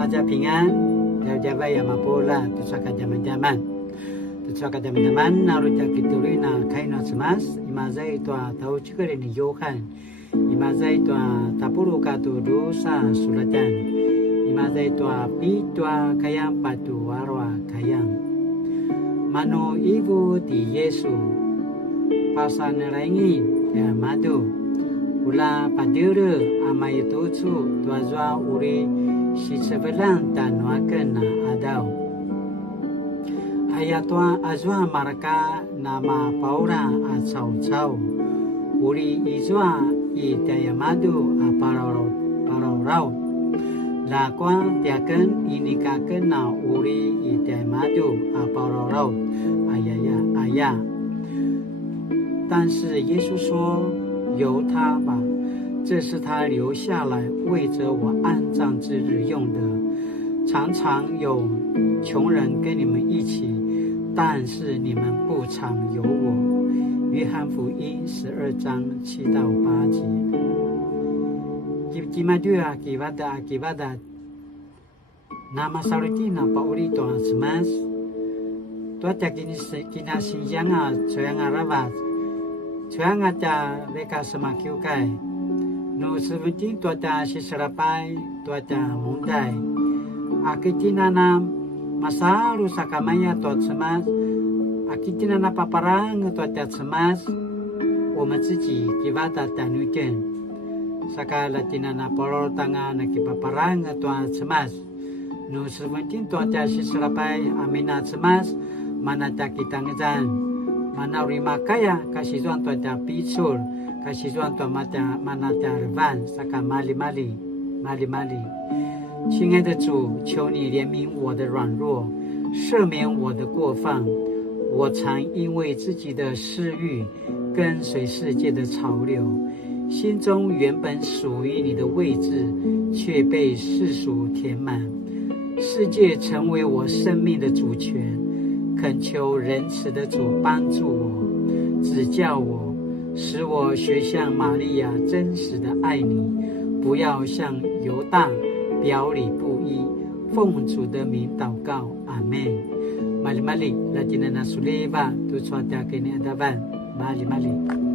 大家平安，jawa ya mapola tusaka zaman-zaman. Tusaka zaman-zaman naruja kitulina kaino semas, imazai tua tahu cikere ni Yohan, imazai tua tapuru katu dosa sulatan, imazai tua pi tua kayang patu warwa kayang. Mano ibu di Yesu, pasan rangi ya madu, ula padere amai tutu tuazwa uri si sebelang tanuakan na adau. Ayatwa azwa maraka nama paura asau cau uri izwa I tayamadu aparau lakwa tiaken inikaken na uri I tayamadu aparau ayah 但是耶稣说由他吧，这是他留下来为着我安葬之日用的，常常有穷人跟你们一起，但是你们不常有我。约翰福音12章7到8节。Kimadua kibada nama salutina pauri toa semas tua kina sinjanga soyanga rabat soyanga ta reka semakiu kai no seventeen tua ta siserapai tua ta mundai akitina na masaru sakamaya toa semas akitina na paparang tua ta semas 我们自己kibada tanuken sakala tinana poro tanga na kipaparanga tua semas no seventeen tua ta siserapai amina semas mana ta kitangzan mana rima kaya kasisuan tua ta pisul kasisuan tua mata mana ta revan saka mali 亲爱的主，求你怜悯我的软弱，赦免我的过犯。我常因为自己的私欲跟随世界的潮流，心中原本属于你的位置却被世俗填满，世界成为我生命的主权。恳求仁慈的主帮助我，指教我，使我学像玛利亚真实的爱你，不要像犹大表里不一。奉主的名祷告，阿们。Mali-mali, latina na suleva, tu suata kini adaban. Mali-mali.